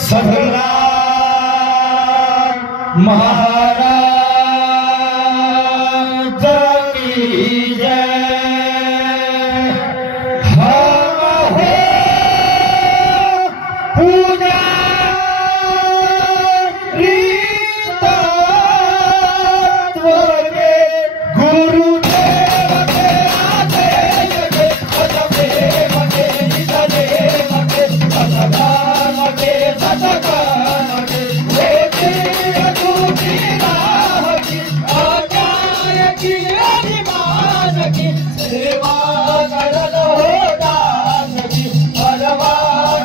सगला महाराज की जय। हम हो पूजा गुरुदेव के आदेश के सतदेव के निजदेव के सतधर्म के सतकर्म के दूती राह की आचार्य की अभिमान की सेवा करल हो दान की परवा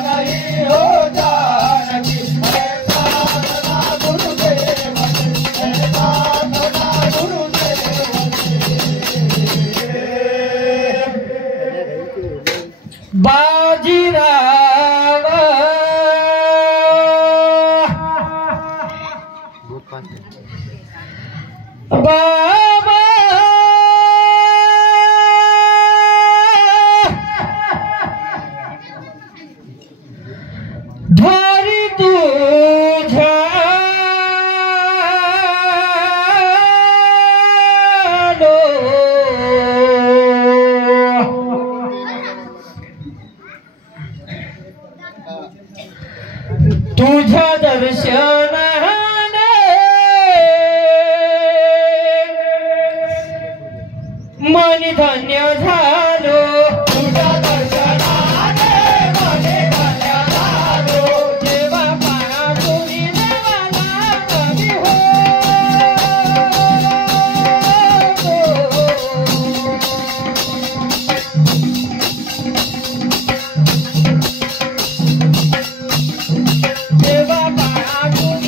नहीं हो जान की। प्रार्थना गुरुदेव के प्रार्थना गुरुदेव बाजीराव बाबा धरी तुझ्या तुझ्या दर्शनाने मन धन्य झालो। तुझ्या दर्शनाने मन धन्य झालो। जेव्हा पाया तुझी देवाला कमी हो देवा पाया तुझी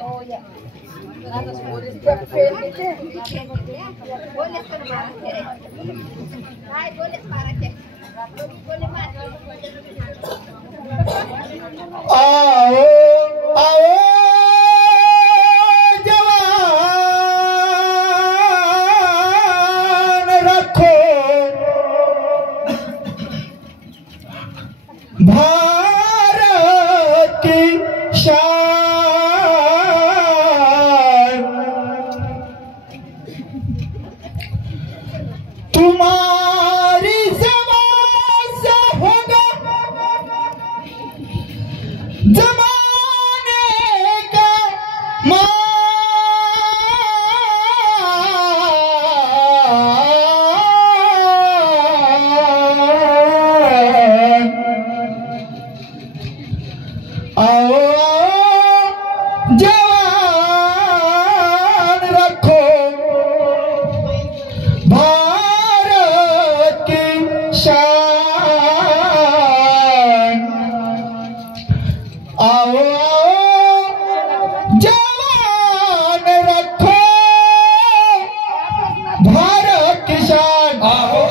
Oh ya. Boleh sekarang. Hai, boleh sekarang. Boleh masuk. आओ आओ जवान रखो भारत की शान तुम्हारी जबान से होगा जमाने का आओ जवान रखो भारत की शान आओ जवान रखो भारत की शान आओ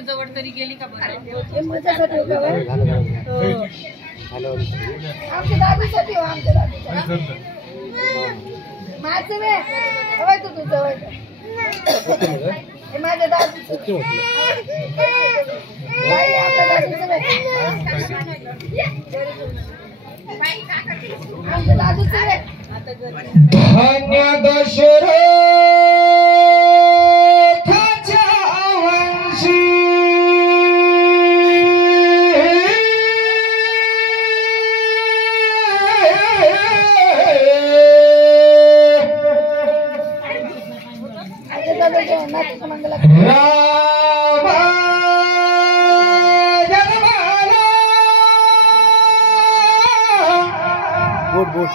जवळ तरी गेली का बरं आमच्या दादीसाठी आमच्या दादीसाठी माझं वे हवाय तू जवळ माझ्या दादीचं आपल्या दादीचं आमच्या दादीचं धन्य दशरथाच्या वंशी राम जन्माला बोट बोट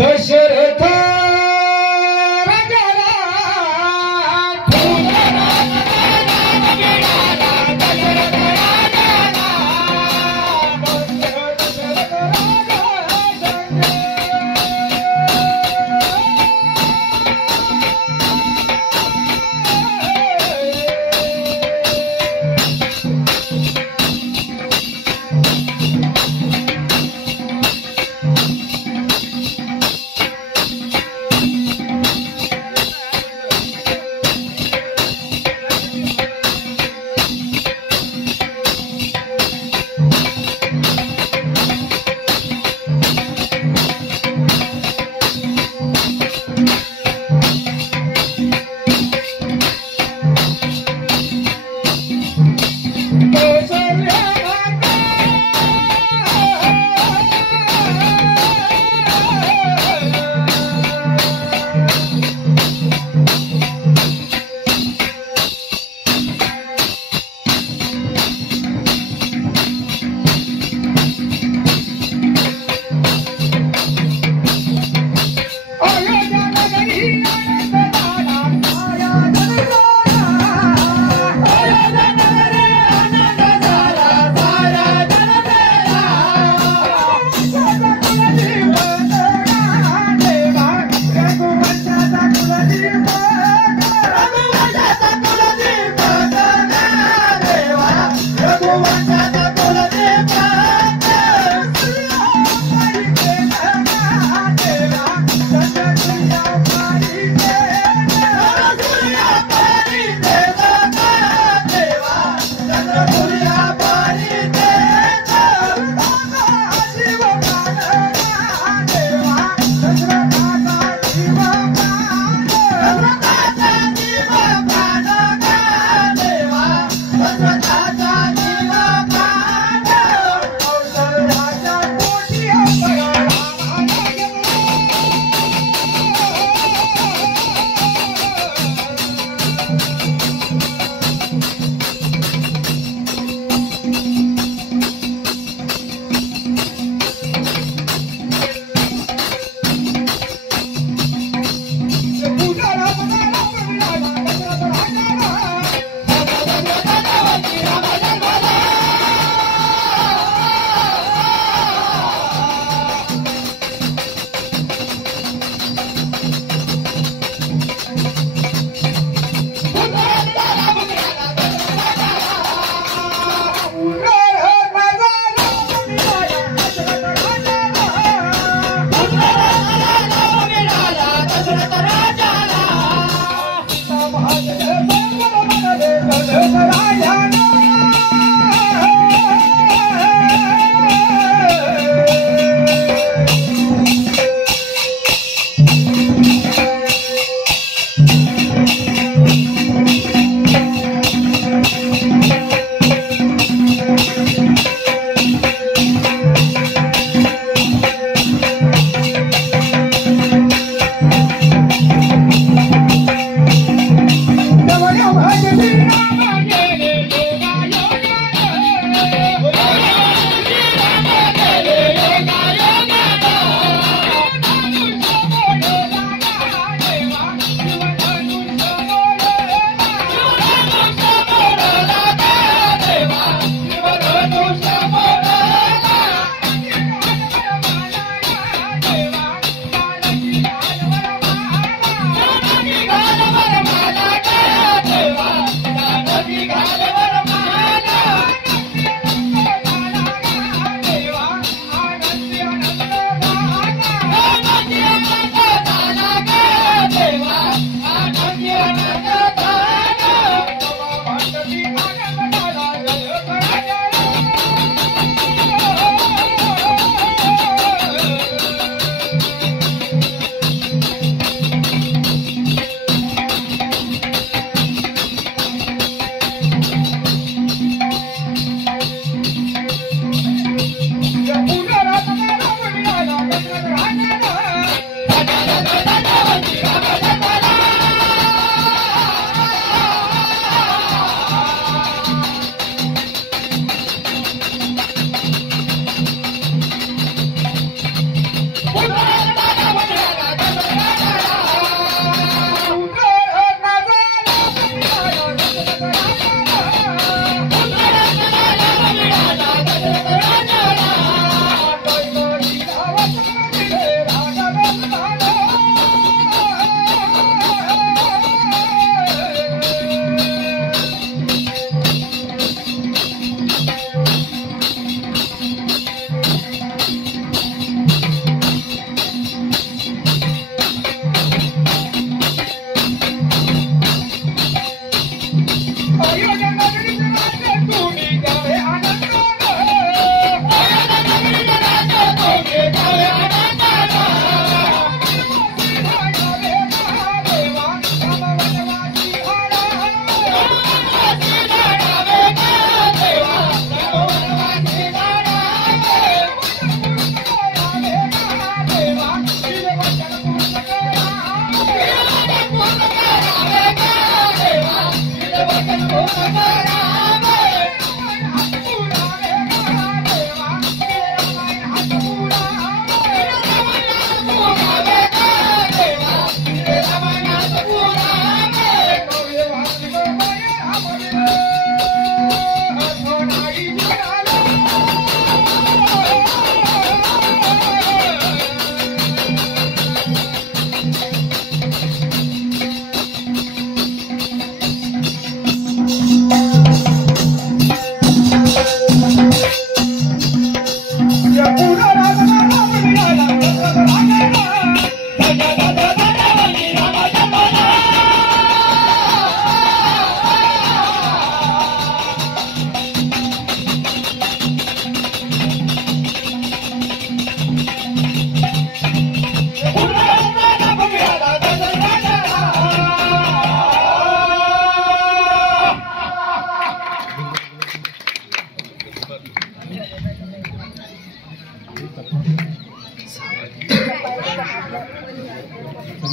दशरथ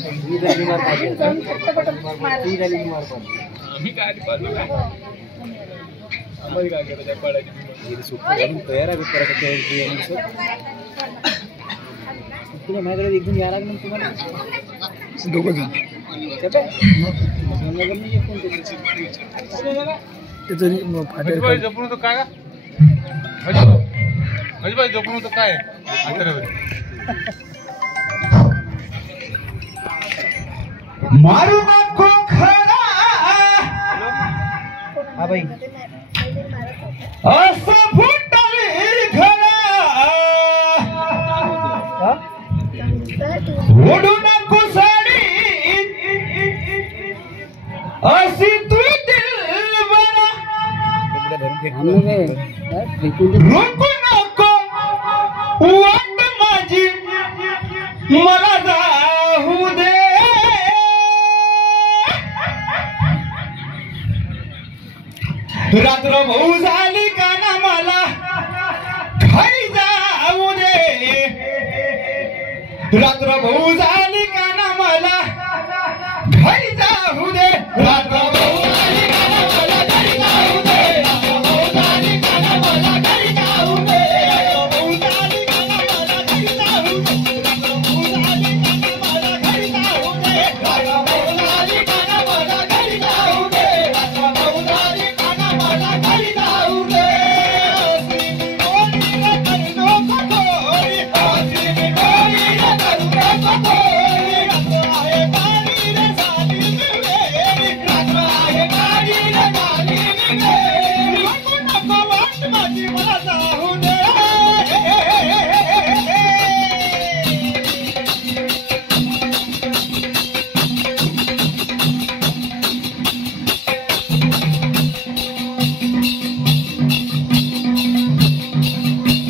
जाऊन फटफट मारा. तुला माझ्याकडे एकदम यायला लागलं तुम्हाला दोघं जण जपून होतं काय अजिबाई जपून होतं काय मारू नको खरा हा बाई असं फुटली खरा ओढू नको साडी अशी तू दिलबरा रोकू नको वाट माझी मला जाऊ दे रात्र भाऊ झाली का ना मला घरी जाऊ दे रात्र भाऊ झाली का ना मला घरी जाऊ दे रात्र भाऊ झाली का ना मला घरी जाऊ दे रात्र भाऊ झाली का ना मला घरी जाऊ दे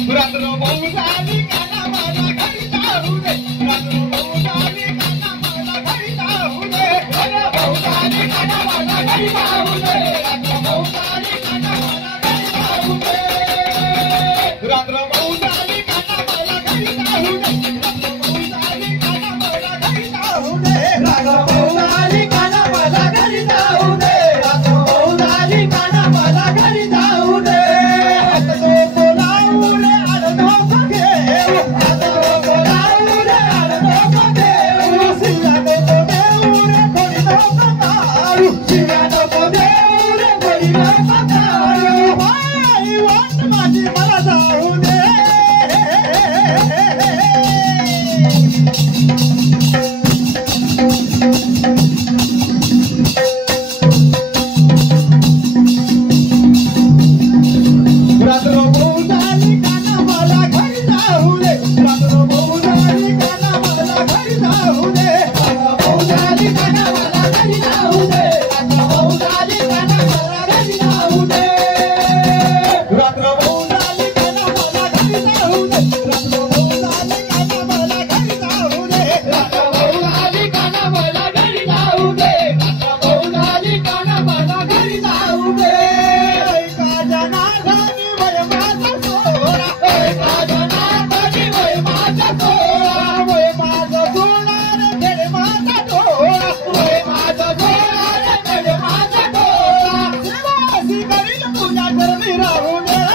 रात्र भाऊ झाली का ना मला घरी जाऊ दे रात्र भाऊ झाली का ना मला घरी जाऊ दे रात्र भाऊ झाली का ना मला घरी जाऊ दे रात्र भाऊ झाली का ना मला घरी जाऊ दे तुझ्या